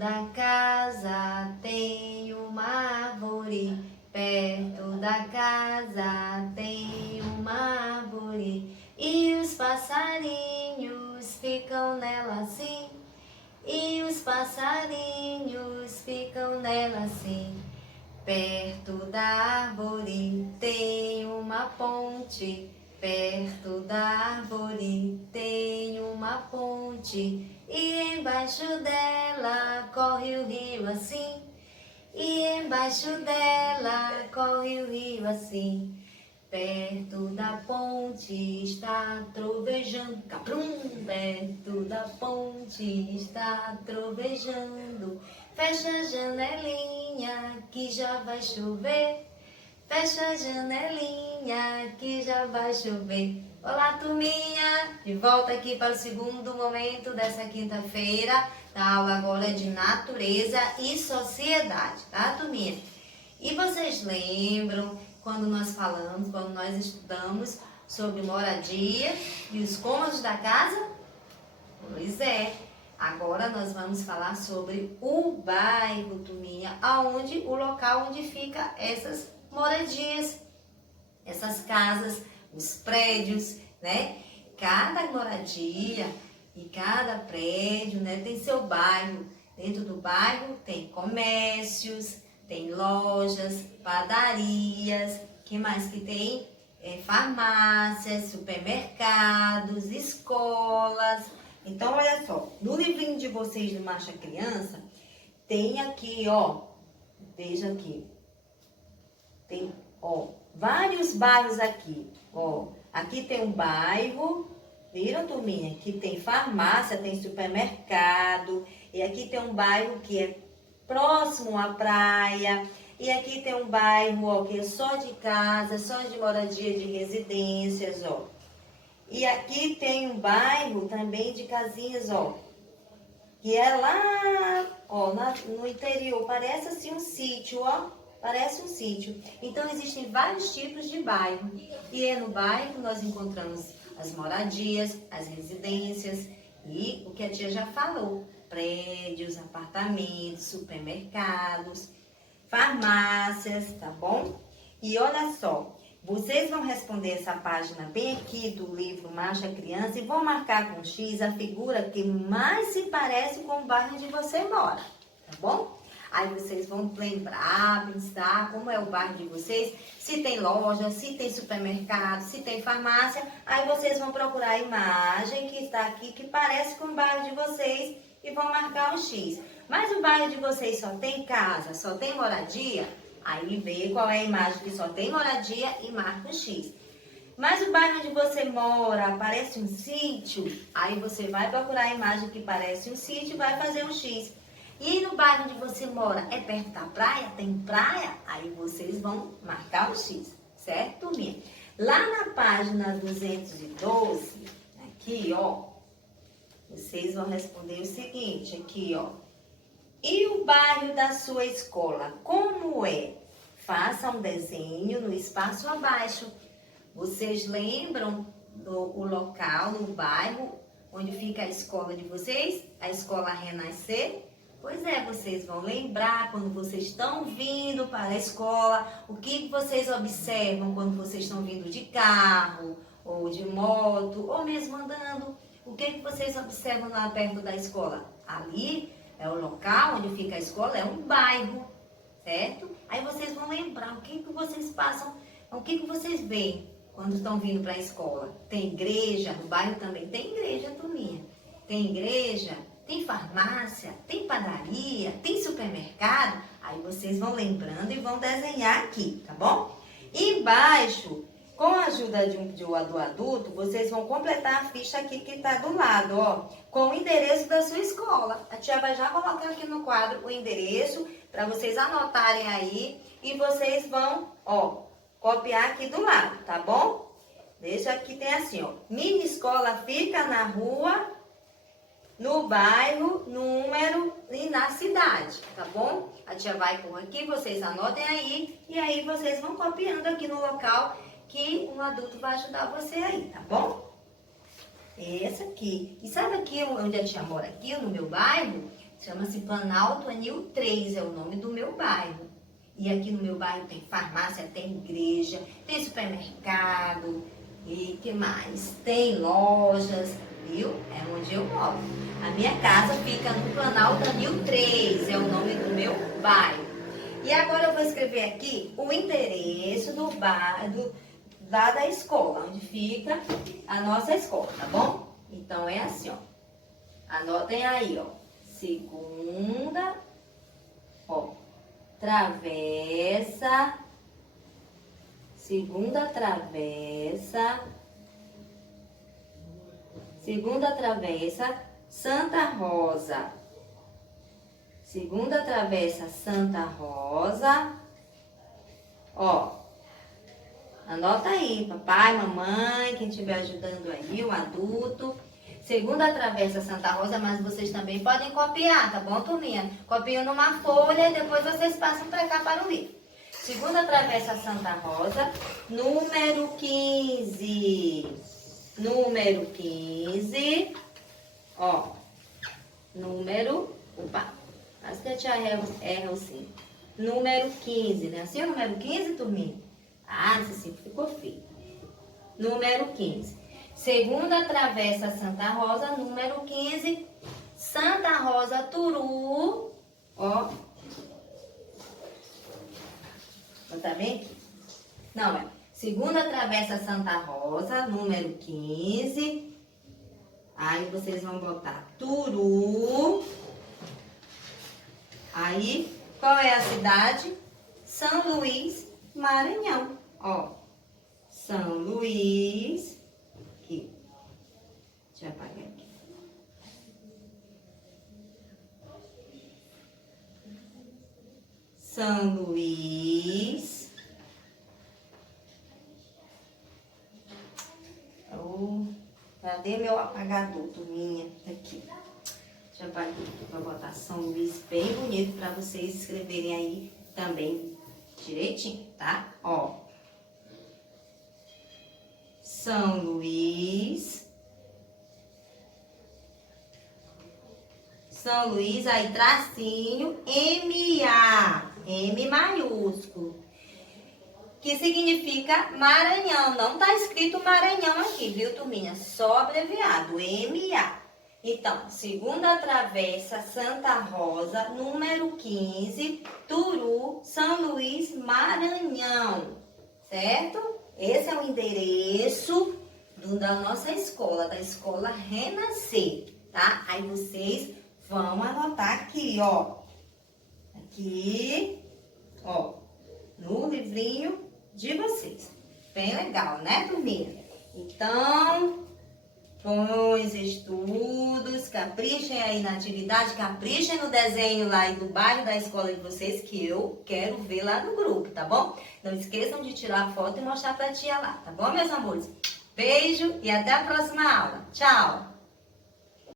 da casa tem uma árvore. Perto da casa tem uma árvore. E os passarinhos ficam nela assim. E os passarinhos ficam nela assim. Perto da árvore tem uma ponte. Perto da árvore tem uma ponte. E embaixo dela corre o rio assim. E embaixo dela corre o rio assim. Perto da ponte está trovejando, caprum. Perto da ponte está trovejando. Fecha a janelinha que já vai chover. Fecha a janelinha que já vai chover. Olá, turminha! De volta aqui para o segundo momento dessa quinta-feira. A aula agora é de natureza e sociedade, tá, turminha? E vocês lembram quando nós estudamos sobre moradia e os cômodos da casa? Pois é. Agora nós vamos falar sobre o bairro, turminha, o local onde fica essas moradias, essas casas, os prédios, né? Cada moradia e cada prédio, né, tem seu bairro. Dentro do bairro tem comércios, tem lojas, padarias, que mais que tem? Farmácias, supermercados, escolas. Então, olha só, no livrinho de vocês do Marcha Criança, tem aqui, ó, veja aqui, tem, ó, vários bairros aqui, ó. Aqui tem um bairro, viram, turminha? Que tem farmácia, tem supermercado, e aqui tem um bairro que é próximo à praia, e aqui tem um bairro, ó, que é só de casa, só de moradia de residências, ó. E aqui tem um bairro também de casinhas, ó, que é lá, ó, no interior, parece assim um sítio, ó, parece um sítio. Então, existem vários tipos de bairro, e é no bairro que nós encontramos as moradias, as residências e o que a tia já falou, prédios, apartamentos, supermercados, farmácias, tá bom? E olha só, vocês vão responder essa página bem aqui do livro Marcha Criança e vão marcar com X a figura que mais se parece com o bairro onde você mora, tá bom? Aí vocês vão lembrar, pensar como é o bairro de vocês, se tem loja, se tem supermercado, se tem farmácia. Aí vocês vão procurar a imagem que está aqui, que parece com o bairro de vocês e vão marcar um X. Mas o bairro de vocês só tem casa, só tem moradia? Aí vê qual é a imagem que só tem moradia e marca um X. Mas o bairro onde você mora parece um sítio? Aí você vai procurar a imagem que parece um sítio e vai fazer um X. E no bairro onde você mora é perto da praia? Tem praia? Aí vocês vão marcar um X, certo, turminha? Lá na página 212, aqui, ó, vocês vão responder o seguinte, aqui, ó. E o bairro da sua escola, como é? Faça um desenho no espaço abaixo. Vocês lembram o local, no bairro, onde fica a escola de vocês? A escola Renascer? Pois é, vocês vão lembrar quando vocês estão vindo para a escola, o que vocês observam quando vocês estão vindo de carro, ou de moto, ou mesmo andando. O que vocês observam lá perto da escola? Ali é o local onde fica a escola, é um bairro, certo? Aí vocês vão lembrar o que vocês passam, o que vocês veem quando estão vindo para a escola. Tem igreja, no bairro também tem igreja, turminha. Tem igreja, tem farmácia, tem padaria, tem supermercado. Aí vocês vão lembrando e vão desenhar aqui, tá bom? E embaixo, com a ajuda do adulto, vocês vão completar a ficha aqui que está do lado, ó, com o endereço da sua escola. A tia vai já colocar aqui no quadro o endereço para vocês anotarem aí e vocês vão, ó, copiar aqui do lado, tá bom? Deixa aqui, tem assim, ó, minha escola fica na rua, no bairro, número e na cidade, tá bom? A tia vai por aqui, vocês anotem aí e aí vocês vão copiando aqui no local que um adulto vai ajudar você aí, tá bom? Essa aqui. E sabe aqui onde a tia mora aqui, no meu bairro? Chama-se Planalto Anil 3, é o nome do meu bairro. E aqui no meu bairro tem farmácia, tem igreja, tem supermercado, e que mais? Tem lojas, viu? É onde eu moro. A minha casa fica no Planalto Anil 3, é o nome do meu bairro. E agora eu vou escrever aqui o endereço do bairro, lá da escola, onde fica a nossa escola, tá bom? Então é assim, ó. Anotem aí, ó. Segunda, ó, travessa, segunda travessa, Santa Rosa. Segunda travessa, Santa Rosa. Ó, anota aí, papai, mamãe, quem estiver ajudando aí, o adulto. Segunda travessa Santa Rosa, mas vocês também podem copiar, tá bom, turminha? Copiam numa folha e depois vocês passam para cá para o livro. Segunda travessa Santa Rosa, número 15. Número 15. Ó, opa, quase que a tia erra o 5. Número 15, né? Assim é o número 15, turminha? Ah, esse 5 ficou feio. Número 15. Segunda travessa Santa Rosa, número 15, Santa Rosa Turu, ó. Tá bem? Não, é. Segunda travessa Santa Rosa, número 15. Aí vocês vão botar Turu. Aí, qual é a cidade? São Luís, Maranhão, ó. São Luís. Aqui. Deixa eu apagar aqui. São Luís. Oh, cadê meu apagador, turminha? Aqui. Deixa eu apagar aqui. Vou botar São Luís bem bonito para vocês escreverem aí também direitinho, tá? Ó. São Luís. São Luís, aí tracinho, M-A, M maiúsculo, que significa Maranhão. Não tá escrito Maranhão aqui, viu, turminha? Só abreviado, M-A. Então, segunda travessa, Santa Rosa, número 15, Turu, São Luís, Maranhão, certo? Esse é o endereço da nossa escola, da Escola Renascer, tá? Aí vocês vão anotar aqui, ó. Aqui, ó, no livrinho de vocês. Bem legal, né, turminha? Então, bons estudos, caprichem aí na atividade, caprichem no desenho lá e do bairro da escola de vocês, que eu quero ver lá no grupo, tá bom? Não esqueçam de tirar a foto e mostrar pra tia lá, tá bom, meus amores? Beijo e até a próxima aula. Tchau!